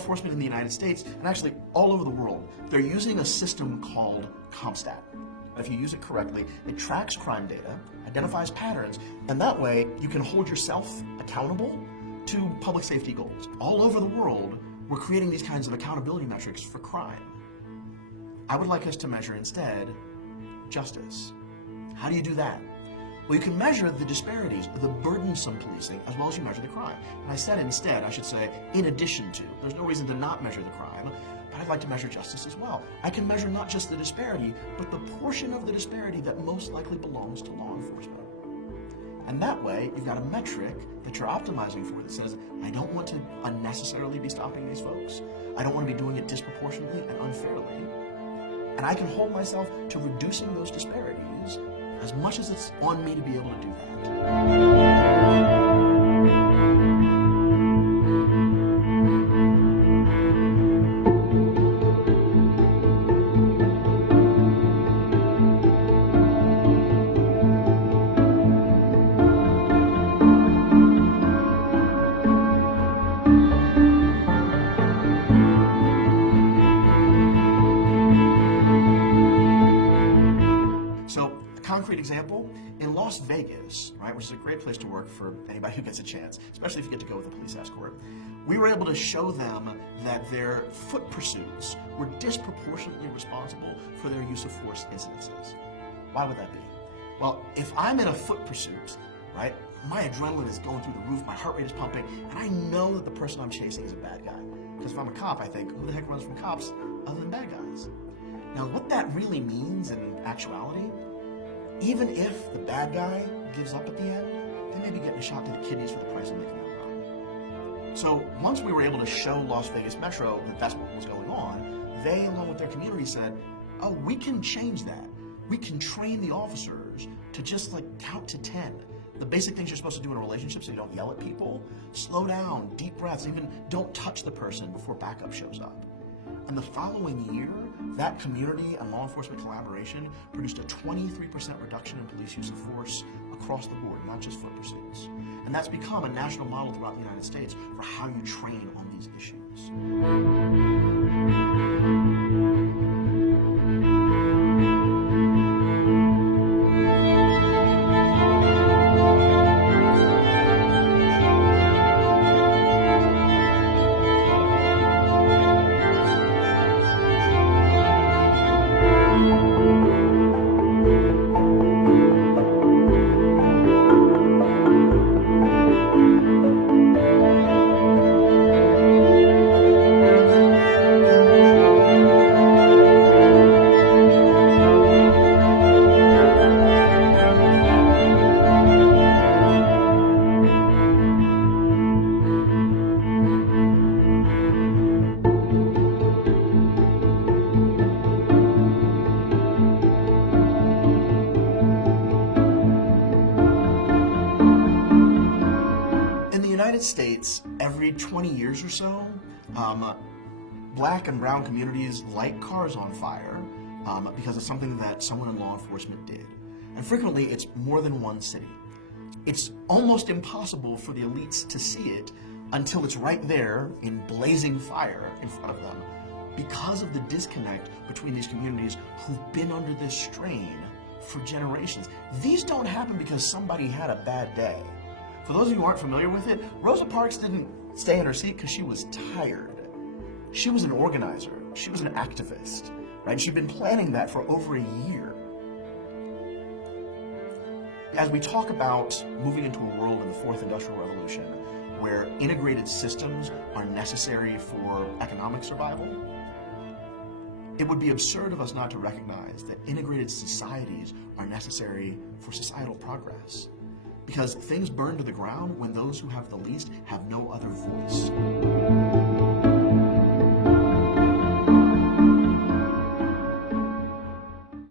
enforcement in the United States, and actually all over the world, they're using a system called CompStat. If you use it correctly, it tracks crime data, identifies patterns, and that way you can hold yourself accountable to public safety goals. All over the world, we're creating these kinds of accountability metrics for crime. I would like us to measure instead justice. How do you do that? Well, you can measure the disparities, the burdensome policing, as well as you measure the crime. And I said instead, I should say, in addition to. There's no reason to not measure the crime, but I'd like to measure justice as well. I can measure not just the disparity, but the portion of the disparity that most likely belongs to law enforcement. And that way, you've got a metric that you're optimizing for that says, I don't want to unnecessarily be stopping these folks. I don't want to be doing it disproportionately and unfairly. And I can hold myself to reducing those disparities as much as it's on me to be able to do that. Concrete example, in Las Vegas, right, which is a great place to work for anybody who gets a chance, especially if you get to go with a police escort, we were able to show them that their foot pursuits were disproportionately responsible for their use of force incidences. Why would that be? Well, if I'm in a foot pursuit, right, my adrenaline is going through the roof, my heart rate is pumping, and I know that the person I'm chasing is a bad guy. Because if I'm a cop, I think, who the heck runs from cops other than bad guys? Now, what that really means in actuality, even if the bad guy gives up at the end, they may be getting a shot to the kidneys for the price of making that run. So once we were able to show Las Vegas Metro that that's what was going on, they, along with their community, said, oh, we can change that. We can train the officers to just count to 10. The basic things you're supposed to do in a relationship so you don't yell at people, slow down, deep breaths, even don't touch the person before backup shows up. And the following year, that community and law enforcement collaboration produced a 23% reduction in police use of force across the board, not just foot pursuits. And that's become a national model throughout the United States for how you train on these issues. States, every 20 years or so, black and brown communities light cars on fire because of something that someone in law enforcement did. And frequently, it's more than one city. It's almost impossible for the elites to see it until it's right there in blazing fire in front of them because of the disconnect between these communities who've been under this strain for generations. These don't happen because somebody had a bad day. For those of you who aren't familiar with it, Rosa Parks didn't stay in her seat because she was tired. She was an organizer. She was an activist, right? She'd been planning that for over a year. As we talk about moving into a world in the fourth industrial revolution where integrated systems are necessary for economic survival, it would be absurd of us not to recognize that integrated societies are necessary for societal progress. Because things burn to the ground when those who have the least have no other voice.